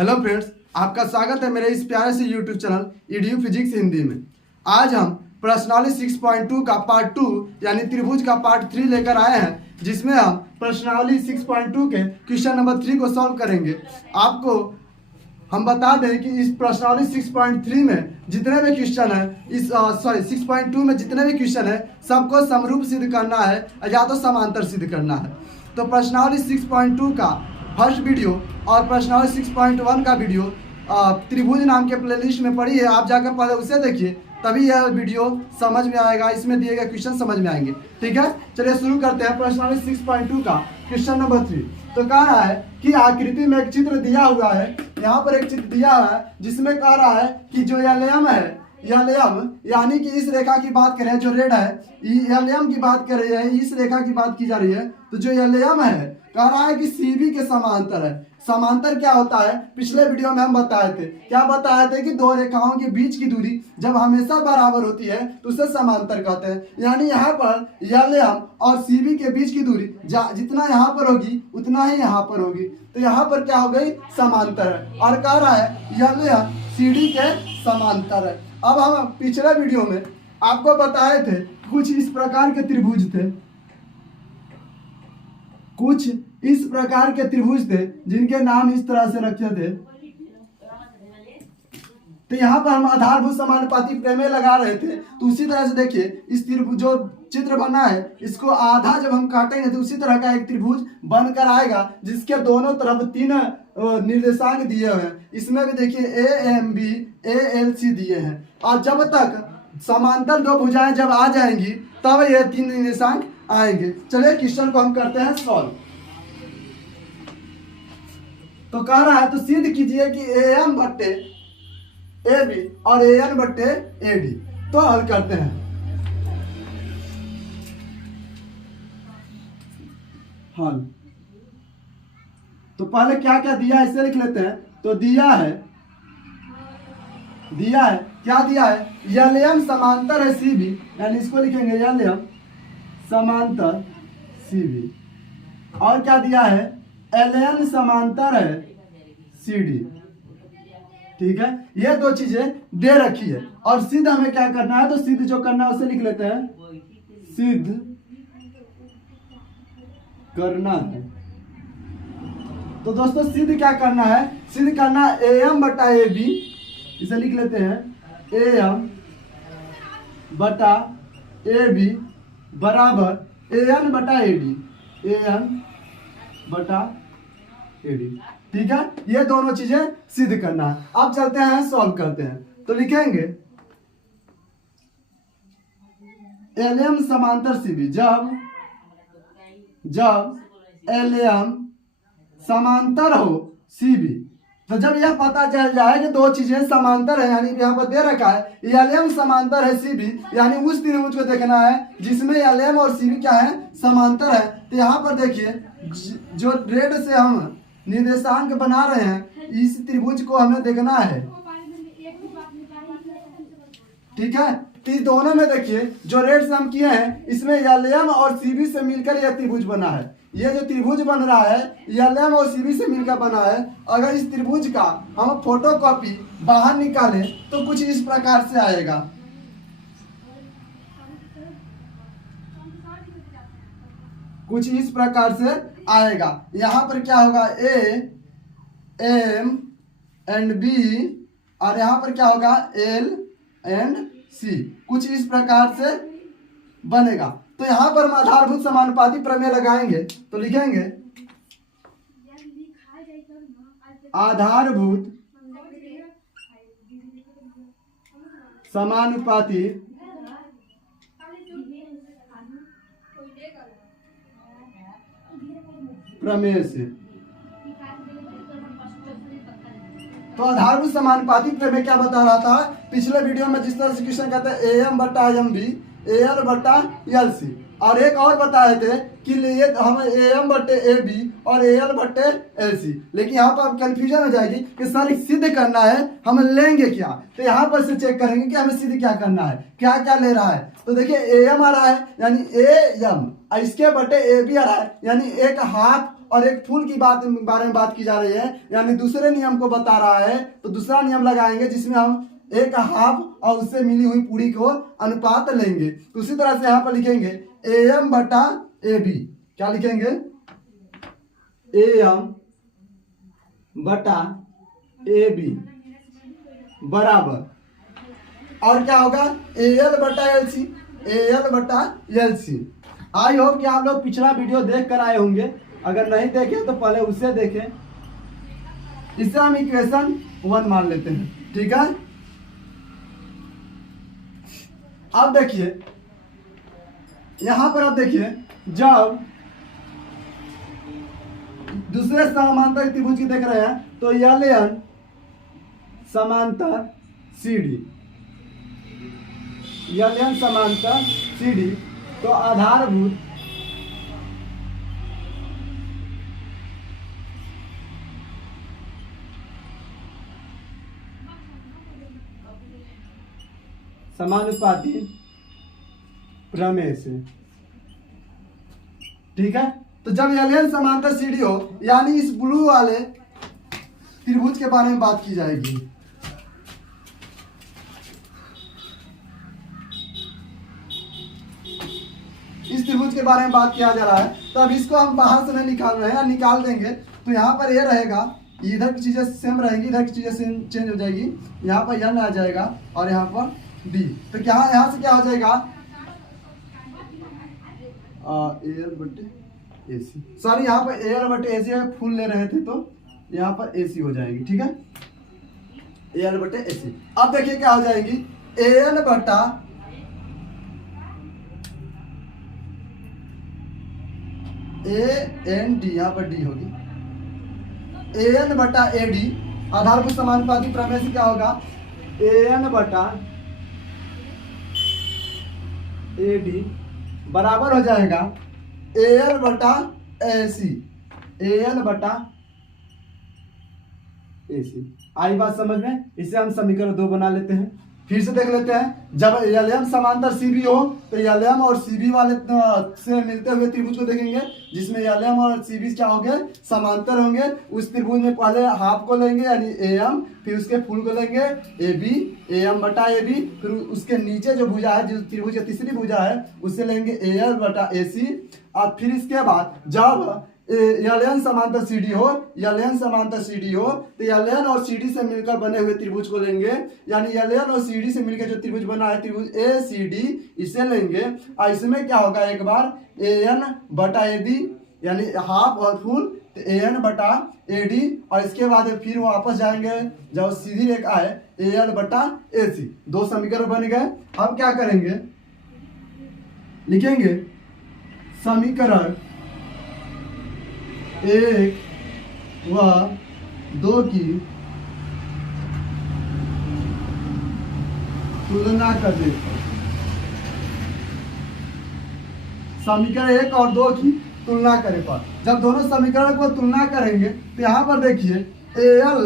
Hello friends, आपका स्वागत है मेरे इस प्यारे से YouTube channel EDU physics Hindi में। आज हम प्रश्नावली 6.2 का पार्ट 2 यानी त्रिभुज का पार्ट 3 लेकर आए हैं, जिसमें हम प्रश्नावली 6.2 के क्वेश्चन नंबर 3 को सॉल्व करेंगे। आपको हम बता दें कि इस प्रश्नावली 6.3 में जितने भी क्वेश्चन है 6.2 में जितने भी क्वेश्चन है सबको समरूप सिद्ध करना है या तो समांतर सिद्ध करना है। तो प्रश्नावली 6.2 का फर्स्ट वीडियो और प्रश्नावली 6.1 का वीडियो त्रिभुज नाम के प्लेलिस्ट में पड़ी है, आप जाकर पहले उसे देखिए, तभी यह वीडियो समझ में आएगा, इसमें दिए गए क्वेश्चन समझ में आएंगे। ठीक है, चलिए शुरू करते हैं प्रश्नावली 6.2 का क्वेश्चन नंबर 3। तो कह रहा है कि आकृति में एक चित्र दिया हुआ है, यहाँ पर एक चित्र दिया हुआ है जिसमें कह रहा है कि जो एलएम है, एलएम यानी कि इस रेखा की बात करें जो रेड है, एलएम की बात कर रही है, इस रेखा की बात की जा रही है। तो जो एलएम है कह रहा है कि सीबी के समांतर है। समांतर क्या होता है, पिछले वीडियो में हम बताए थे, क्या बताए थे कि दो रेखाओं के बीच की दूरी जब हमेशा बराबर होती है तो उसे समांतर कहते हैं। यानी यहाँ पर एलएम और सीबी के बीच की दूरी जितना यहाँ पर होगी उतना ही यहाँ पर होगी, तो यहाँ पर क्या हो गई, समांतर है। और कह रहा है एलएम सीडी के समांतर है। अब हम पिछले वीडियो में आपको बताए थे कुछ इस प्रकार के त्रिभुज थे, कुछ इस प्रकार के त्रिभुज थे जिनके नाम इस तरह से रखे थे। तो यहाँ पर हम आधारभूत समानुपाती प्रमेय लगा रहे थे। तो उसी तरह से देखिए इस त्रिभुज जो चित्र बना है इसको आधा जब हम काटेंगे तो उसी तरह का एक त्रिभुज बनकर आएगा जिसके दोनों तरफ 3 निर्देशांक दिए हुए हैं। इसमें भी देखिए AMB ALC दिए हैं, और जब तक समांतर दो भुजाएं जब आ जाएंगी तब ये 3 निर्देशांक आएंगे। चलिए क्वेश्चन को हम करते हैं सॉल्व। तो कह रहा है तो सिद्ध कीजिए कि AM बट्टे AB और AN बट्टे AD। तो हल करते हैं। हल तो पहले क्या क्या दिया है इसे लिख लेते हैं। तो दिया है क्या दिया है, एलएम समांतर है सीबी, यानी इसको लिखेंगे एलएम समांतर सीबी। और क्या दिया है, एलएन समांतर है सीडी। ठीक है, ये दो चीजें दे रखी है। और सिद्ध हमें क्या करना है, तो सिद्ध जो करना है उसे लिख लेते हैं, सिद्ध करना है। तो दोस्तों सिद्ध क्या करना है, सिद्ध करना एम बटा ए बी, इसे लिख लेते हैं एम बटा ए बी बराबर एन बटा एडी, एन बटा एडी। ठीक है, ये दोनों चीजें सिद्ध करना है। अब चलते हैं सॉल्व करते हैं। तो लिखेंगे एलएम समांतर सीबी, जब एलएम समांतर हो सीबी, तो जब यह पता चल जाए कि दो चीजें समांतर है, यानी यहाँ पर दे रखा है एलएम समांतर है सीबी, यानी उस त्रिभुज को देखना है जिसमें एलएम और सीबी क्या है, समांतर है। तो यहाँ पर देखिए जो रेड से हम निर्देशांक बना रहे हैं इस त्रिभुज को हमें देखना है। ठीक है, तो इस दोनों में देखिए जो रेड से हम किए हैं इसमें एलएम और सीबी से मिलकर यह त्रिभुज बना है। ये जो त्रिभुज बन रहा है एलएम और सीबी से मिलकर बना है। अगर इस त्रिभुज का हम फोटोकॉपी बाहर निकालें तो कुछ इस प्रकार से आएगा। कुछ इस प्रकार से आएगा। यहाँ पर क्या होगा, ए एम एंड बी, और यहाँ पर क्या होगा, एल एंड सी। कुछ इस प्रकार से बनेगा। तो यहाँ पर हम आधारभूत समानुपाती प्रमेय लगाएंगे। तो लिखेंगे आधारभूत समानुपाती प्रमेय से। तो आधारभूत समानुपाती प्रमेय क्या बता रहा था, पिछले वीडियो में जिस तरह से क्वेश्चन कहते हैं एम बटा एम बी एल बटा एल सी। और एक और बताए थे कि ये हम AM बटे AB और AL बटे AC, लेकिन यहाँ पर अब कंफ्यूजन हो जाएगी कि सर सिद्ध करना है हम लेंगे क्या। तो यहाँ पर से चेक करेंगे कि हमें सिद्ध क्या करना है, क्या क्या ले रहा है। तो देखिए AM आ रहा है यानी AM, इसके बटे AB आ रहा है यानी एक हाफ और एक फुल की बारे में बात की जा रही है, यानी दूसरे नियम को बता रहा है। तो दूसरा नियम लगाएंगे जिसमें हम एक हाफ और उससे मिली हुई पूरी को अनुपात लेंगे। तो उसी तरह से यहाँ पर लिखेंगे AM बटा AB, क्या लिखेंगे AM बटा AB बराबर, और क्या होगा AL बटा LC, AL बटा LC। आई होप कि आप लोग पिछला वीडियो देख कर आए होंगे, अगर नहीं देखे तो पहले उसे देखें। इसे हम इक्वेशन 1 मान लेते हैं, ठीक है। अब देखिए यहां पर, अब देखिए जब दूसरे समांतर त्रिभुज की देख रहे हैं तो LN समांतर CD, LN समांतर CD, तो आधारभूत समानुपाती प्रमेय से, ठीक है। तो जब LN समांतर CD हो यानी इस ब्लू वाले त्रिभुज के बारे में बात की जाएगी। इस त्रिभुज के बारे में बात किया जा रहा है, तो अब इसको हम बाहर से नहीं निकाल रहे हैं, निकाल देंगे तो यहाँ पर ये रहेगा, इधर की चीजें सेम रहेंगी, इधर की चीजें सेम चेंज हो जाएगी। यहाँ पर N आ जाएगा और यहाँ पर D, तो क्या यहाँ से क्या हो जाएगा AL बटे AC, सॉरी यहाँ पर AL बटे AC है, फुल ले रहे थे तो यहाँ पर AC हो जाएगी, ठीक है, AL बटे AC। अब देखिए क्या हो जाएगी AL बटा AND, यहाँ पर D होगी, AN बटा AD, आधारभूत समानुपाती प्रमेय से क्या होगा AN बटा AD बराबर हो जाएगा AL बटा AC, AL बटा AC। आई बात समझ में। इसे हम समीकरण 2 बना लेते हैं। फिर से देख लेते हैं, जब LM समांतर CB हो तो LM और CB वाले से मिलते हुए त्रिभुज को देखेंगे जिसमें LM और CB क्या होंगे समांतर होंगे। उस त्रिभुज में पहले हाफ को लेंगे यानी AM, फिर उसके फुल को लेंगे AB, AM बटा AB, फिर उसके नीचे जो भुजा है, जो त्रिभुज की तीसरी भुजा है, उससे लेंगे AL बटा AC। और फिर इसके बाद जब LN समांतर CD हो, LN समांतर CD हो तो LN और CD से मिलकर बने हुए त्रिभुज को लेंगे, यानी LN और CD से मिलकर जो त्रिभुज बना है त्रिभुज ACD, इसे लेंगे। और इसमें क्या होगा एक बार AN बटा AD यानी हाफ और फुल, तो AN बटा AD, और इसके बाद फिर वापस जाएंगे जब सीधी रेखा है AL बटा AC। 2 समीकरण बन गए। अब क्या करेंगे, लिखेंगे समीकरण 1 व 2 की तुलना करने पर, समीकरण 1 और 2 की तुलना करें पर, जब दोनों समीकरण को तुलना करेंगे तो यहाँ पर देखिए AL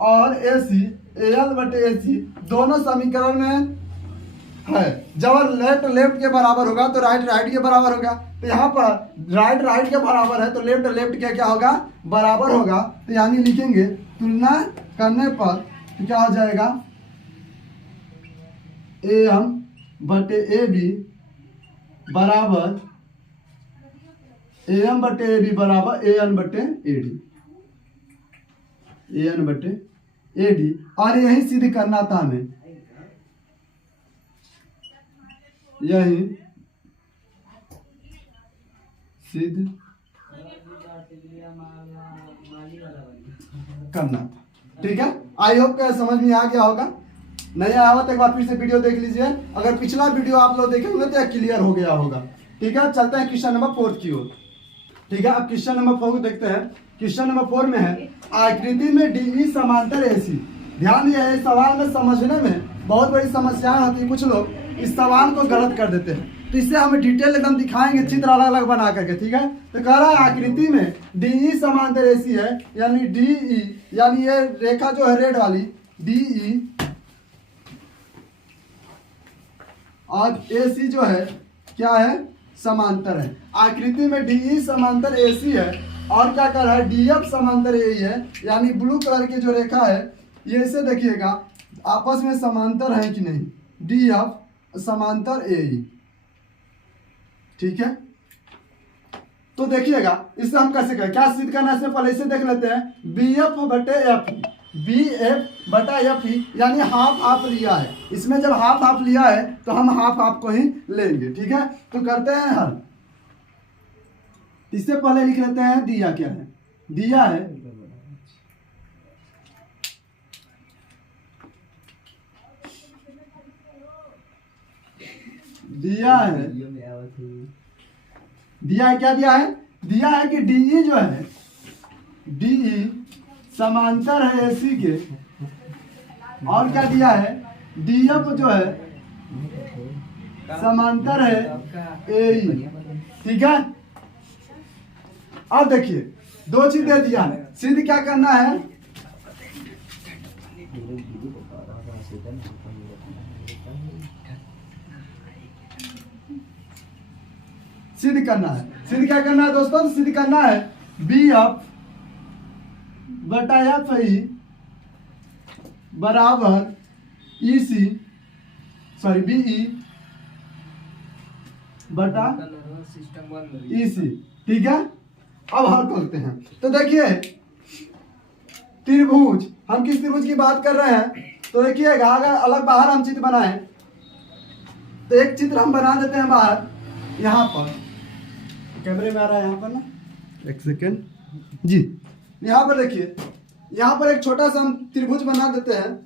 और AC, AL बटे AC दोनों समीकरण में है। जब लेफ्ट के बराबर होगा तो राइट के बराबर होगा, तो यहाँ पर राइट के बराबर है तो लेफ्ट के क्या होगा बराबर होगा। तो यानी लिखेंगे तुलना करने पर तो क्या हो जाएगा AM बटे AB बराबर AM बटे AB बराबर AN बटे AD, AN बटे AD। और यही सिद्ध करना था हमें, यही सिद्ध करना था, ठीक है। आई होप का समझ में आ गया होगा। नहीं आया हो तो एक बार फिर से वीडियो देख लीजिए, अगर पिछला वीडियो आप लोग देखे होंगे तो क्लियर हो गया होगा, ठीक है। चलते हैं क्वेश्चन नंबर 4 की ओर, ठीक है। अब क्वेश्चन नंबर 4 को देखते हैं। क्वेश्चन नंबर 4 में है आकृति में DE समांतर AC। ध्यान दिया है, सवाल में समझने में बहुत बड़ी समस्याएं होती है, कुछ लोग इस सवाल को गलत कर देते हैं। तो इससे हम डिटेल एकदम दिखाएंगे चित्र अलग अलग बना करके, ठीक है। तो कह रहा है आकृति में DE समांतर AC है, यानी DE यानी ये रेखा जो है रेड वाली DE और AC जो है क्या है, समांतर है। आकृति में DE समांतर AC है और क्या कर रहा है, DF समांतर AE है, यानी ब्लू कलर की जो रेखा है ये इसे देखिएगा आपस में समांतर है कि नहीं, DF समांतर AE, ठीक है। तो देखिएगा इससे हम कैसे करें, क्या सिद्ध करना है इससे पहले इसे देख लेते हैं। BF बटे FE, BF बटा FE यानी हाफ हाफ लिया है, इसमें जब हाफ हाफ लिया है तो हम हाफ हाफ को ही लेंगे, ठीक है। तो करते हैं हल। इससे पहले लिख लेते हैं दिया क्या है, दिया है क्या दिया है, दिया है कि DE जो है DE समांतर है AC के, और क्या दिया है DF जो है समांतर है AE, ठीक है। अब देखिए दो चीज दे दिया है, सिद्ध क्या करना है, सिद्ध करना है। सिद्ध क्या करना है दोस्तों, तो सिद्ध करना है BF बटा FE बराबर BE बटा EC, ठीक है। अब हल करते हैं। तो देखिए त्रिभुज, हम किस त्रिभुज की बात कर रहे हैं, तो देखिएगा अगर अलग बाहर हम चित्र बनाए तो एक चित्र हम बना देते हैं बाहर, यहाँ पर कैमरे में आ रहा है, यहाँ पर ना, एक सेकेंड जी, यहाँ पर देखिए, यहाँ पर एक छोटा सा हम त्रिभुज बना देते हैं।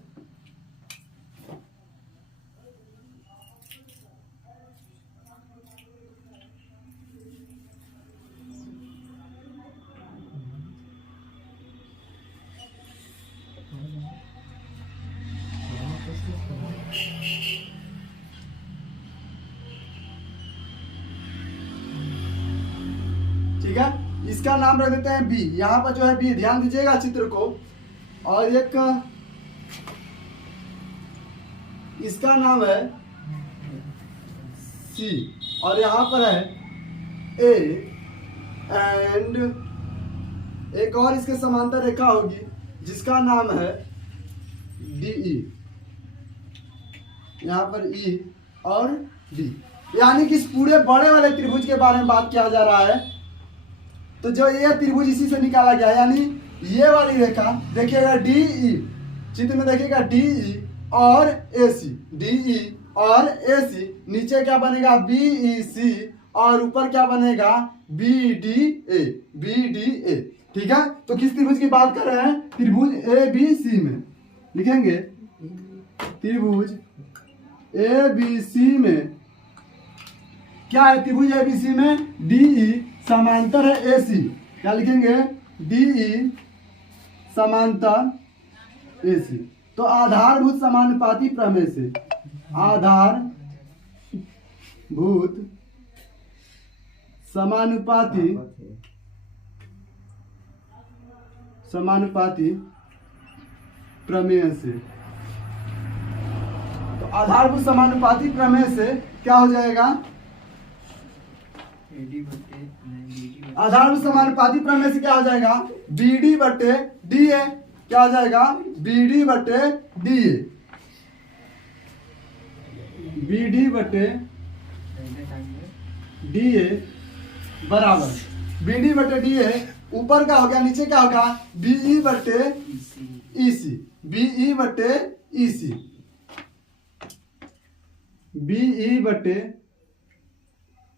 ठीक है, इसका नाम रख देते हैं B, यहाँ पर जो है B, ध्यान दीजिएगा चित्र को, और एक इसका नाम है C, और यहाँ पर है A, एंड एक और इसके समांतर रेखा होगी जिसका नाम है DE, यहाँ पर E और D, यानी कि इस पूरे बड़े वाले त्रिभुज के बारे में बात किया जा रहा है। तो जो ये त्रिभुज इसी से निकाला गया, यानी ये वाली रेखा देखिएगा DE, चित्र में देखिएगा DE और AC, DE और AC, नीचे क्या बनेगा BEC, और ऊपर क्या बनेगा BDA, BDA, ठीक है। तो किस त्रिभुज की बात कर रहे हैं, त्रिभुज ABC में लिखेंगे, त्रिभुज ABC में क्या है, त्रिभुज ABC में DE समांतर है AC, क्या लिखेंगे DE समांतर AC। तो आधारभूत समानुपाती प्रमेय से, आधारभूत समानुपाती प्रमेय से, तो आधारभूत समानुपाती प्रमेय से क्या हो जाएगा, आधारभूत समानुपाती प्रमेय से क्या हो जाएगा BD बटे DA, क्या हो जाएगा BD बटे DA, BD बटे DA बराबर BD बटे DA, ऊपर का हो गया, नीचे क्या होगा BE बटे EC, BE बटे EC, BE बटे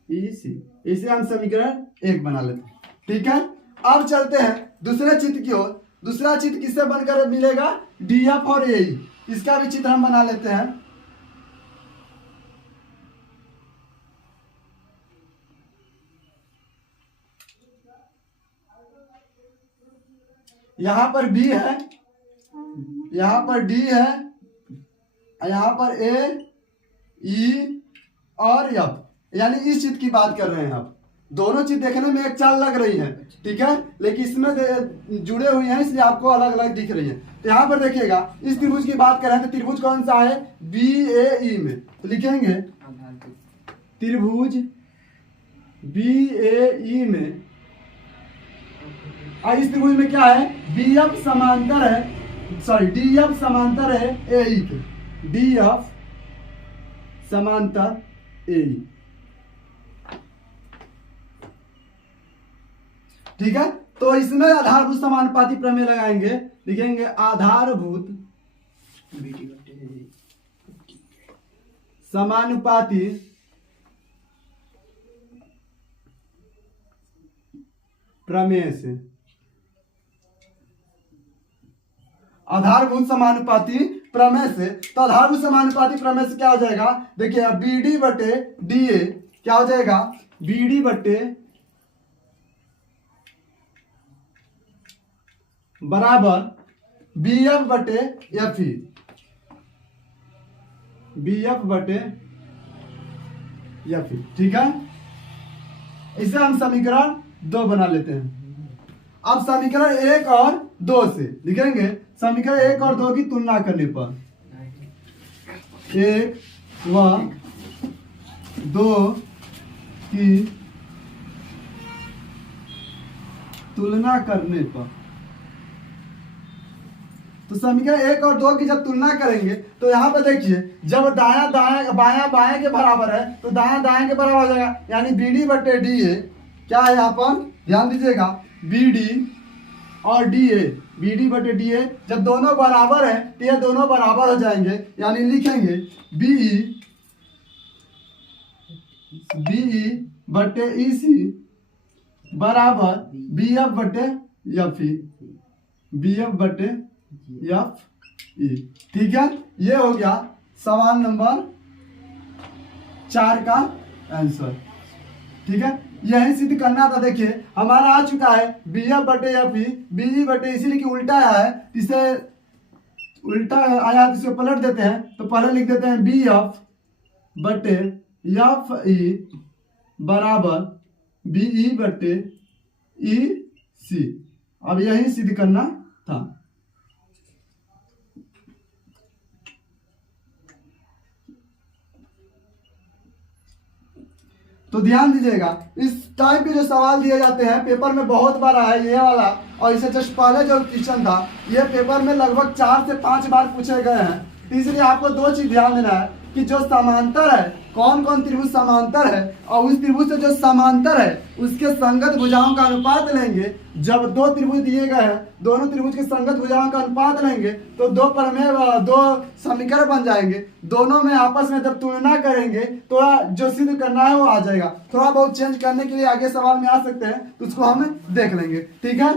EC, इसे हम समीकरण 1 बना लेते हैं, ठीक है। अब चलते हैं दूसरे चित्र की ओर। दूसरा चित्र किससे बनकर मिलेगा, DF और AE, इसका भी चित्र हम बना लेते हैं। यहाँ पर B है, यहाँ पर D है, यहाँ पर ए, ई और एफ, यानी इस चित्र की बात कर रहे हैं आप। दोनों चित्र देखने में एक चाल लग रही है, ठीक है, लेकिन इसमें जुड़े हुए हैं इसलिए आपको अलग अलग दिख रही है। तो यहाँ पर देखिएगा इस त्रिभुज की बात करें तो त्रिभुज कौन सा है, बी ए ई में, तो लिखेंगे त्रिभुज बी ए ई में, और इस त्रिभुज में क्या है, बी एफ समांतर है, सॉरी डी एफ समांतर है ए ई के, डी एफ समांतर ए ई, ठीक है। तो इसमें आधारभूत समानुपाती प्रमेय लगाएंगे, लिखेंगे आधारभूत समानुपाती प्रमेय से, आधारभूत समानुपाती प्रमेय से, तो आधारभूत समानुपाती प्रमेय से क्या हो जाएगा, देखिए बी डी बटे डी ए क्या हो जाएगा, बी डी बटे बराबर बी एफ बटे एफ ई, बी एफ बटे एफ ई, ठीक है। इसे हम समीकरण 2 बना लेते हैं। अब समीकरण 1 और 2 से लिखेंगे, समीकरण 1 और 2 की तुलना करने पर 1 व 2 की तुलना करने पर, तो समीकरण 1 और 2 की जब तुलना करेंगे तो यहाँ पे देखिए जब दाया दाया बाया बाया के बराबर है तो दाया दाया के बराबर हो जाएगा, यानी बी डी बटे डी ए क्या है, यहाँ पर ध्यान दीजिएगा बी डी और डी ए, बी डी बटे डी ए जब दोनों बराबर है तो ये दोनों बराबर हो जाएंगे, यानी लिखेंगे बी ई बटे ई सी बराबर बी एफ बटे एफ ई, बी एफ बटे एफ ई, ठीक है। ये हो गया सवाल नंबर 4 का आंसर, ठीक है। यही सिद्ध करना था, देखिए हमारा आ चुका है बी एफ बटे एफ ई, बी ई बटे इसीलिए कि उल्टा आया है, इसे उल्टा आया तो इसे पलट देते हैं, तो पहले लिख देते हैं बी एफ बटे एफ ई बराबर बी ई बटे ई सी। अब यही सिद्ध करना था। तो ध्यान दीजिएगा इस टाइप के जो सवाल दिए जाते हैं पेपर में बहुत बार आया ये वाला, और इससे जस्ट पहले जो क्वेश्चन था ये पेपर में लगभग 4 से 5 बार पूछे गए हैं। तो इसलिए आपको 2 चीज ध्यान देना है कि जो समांतर है, कौन कौन त्रिभुज समांतर है, और उस त्रिभुज से जो समांतर है उसके संगत भुजाओं का अनुपात लेंगे। जब 2 त्रिभुज दिए गए हैं, दोनों त्रिभुज के संगत भुजाओं का अनुपात लेंगे तो 2 प्रमेय 2 समीकरण बन जाएंगे। दोनों में आपस में जब तुलना करेंगे तो जो सिद्ध करना है वो आ जाएगा। थोड़ा बहुत चेंज करने के लिए आगे सवाल में आ सकते हैं, तो उसको हम देख लेंगे, ठीक है।